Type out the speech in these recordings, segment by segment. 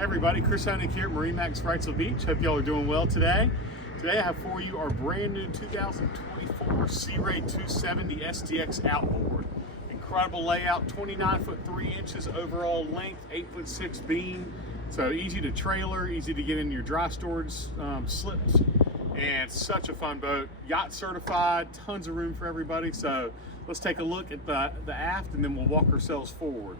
Hey everybody, Chris Honig here at MarineMax Wrightsville Beach. Hope y'all are doing well today. Today I have for you our brand new 2024 Sea Ray 270 SDX Outboard. Incredible layout, 29 foot 3 inches overall length, 8'6" beam. So easy to trailer, easy to get in your dry storage slips, and such a fun boat. Yacht certified, tons of room for everybody. So let's take a look at the aft and then we'll walk ourselves forward.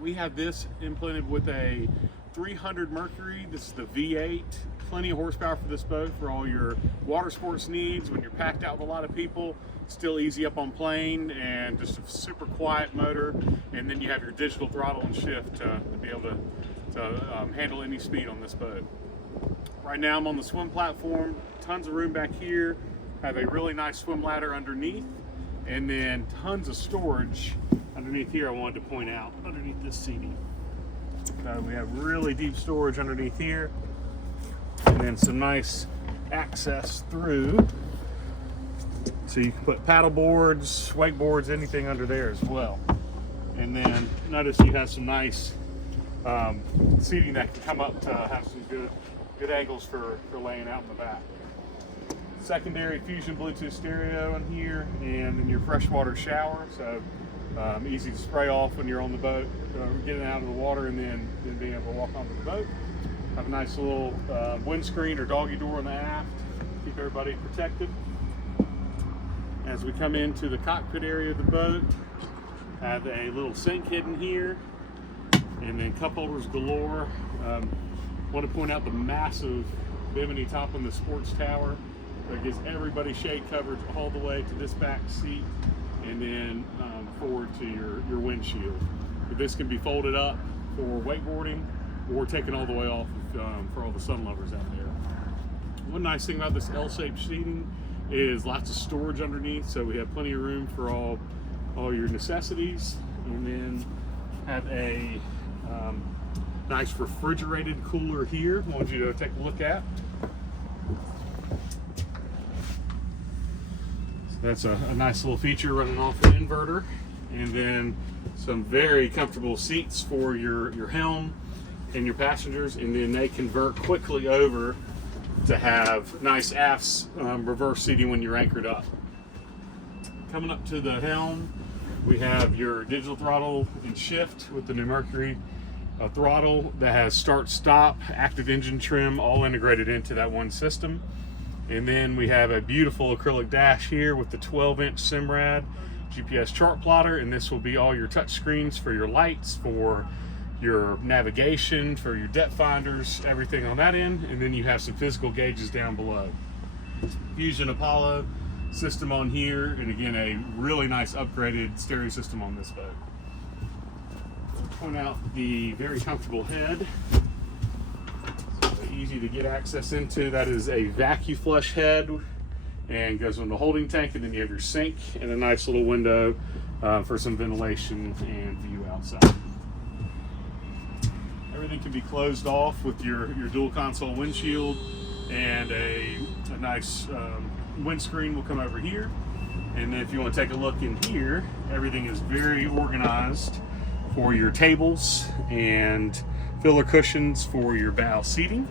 We have this implemented with a 300 Mercury. This is the V8. Plenty of horsepower for this boat for all your water sports needs. When you're packed out with a lot of people, still easy up on plane, and just a super quiet motor. And then you have your digital throttle and shift to be able to handle any speed on this boat. Right now I'm on the swim platform. Tons of room back here. Have a really nice swim ladder underneath, and then tons of storage underneath here. I wanted to point out underneath this seating. We have really deep storage underneath here, and then some nice access through, so you can put paddle boards, wakeboards, anything under there as well. And then notice you have some nice seating that can come up to have some good angles for laying out in the back. Secondary Fusion Bluetooth stereo in here, and then your freshwater shower. So easy to spray off when you're on the boat, getting out of the water, and then being able to walk onto the boat. Have a nice little windscreen or doggy door on the aft, keep everybody protected. As we come into the cockpit area of the boat, have a little sink hidden here, and then cup holders galore. Want to point out the massive bimini top on the sports tower that gives everybody shade coverage all the way to this back seat, and then forward to your windshield. But this can be folded up for wakeboarding or taken all the way off for all the sun lovers out there. One nice thing about this L-shaped seating is lots of storage underneath, so we have plenty of room for all your necessities. And then have a nice refrigerated cooler here. I want you to take a look at. That's a nice little feature running off the inverter. And then some very comfortable seats for your helm and your passengers, and then they convert quickly over to have nice aft reverse seating when you're anchored up. Coming up to the helm, we have your digital throttle and shift with the new Mercury throttle that has start stop, active engine trim, all integrated into that one system. And then we have a beautiful acrylic dash here with the 12-inch Simrad GPS chart plotter, and this will be all your touch screens for your lights, for your navigation, for your depth finders, everything on that end. And then you have some physical gauges down below. Fusion Apollo system on here, and again a really nice upgraded stereo system on this boat. Point out the very comfortable head. Easy to get access into. That is a vacuum flush head and goes on the holding tank, and then you have your sink and a nice little window for some ventilation and view outside. Everything can be closed off with your dual console windshield, and a nice windscreen will come over here. And then if you want to take a look in here, everything is very organized for your tables and filler cushions for your bow seating.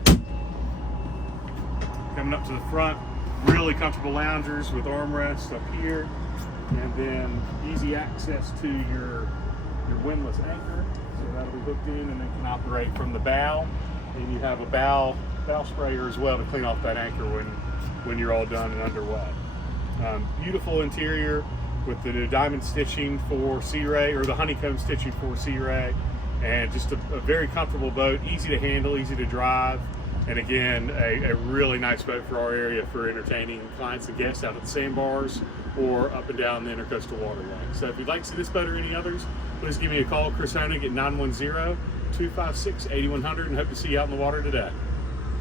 Coming up to the front, really comfortable loungers with armrests up here, and then easy access to your windlass anchor. So that'll be hooked in and then can operate from the bow. And you have a bow sprayer as well to clean off that anchor when you're all done and underway. Beautiful interior with the new diamond stitching for Sea Ray, or the honeycomb stitching for Sea Ray. And just a very comfortable boat, easy to handle, easy to drive, and again a really nice boat for our area for entertaining clients and guests out at the sandbars or up and down the intercoastal waterway. So if you'd like to see this boat or any others, please give me a call, Chris Honig, at 910-256-8100, and hope to see you out in the water today.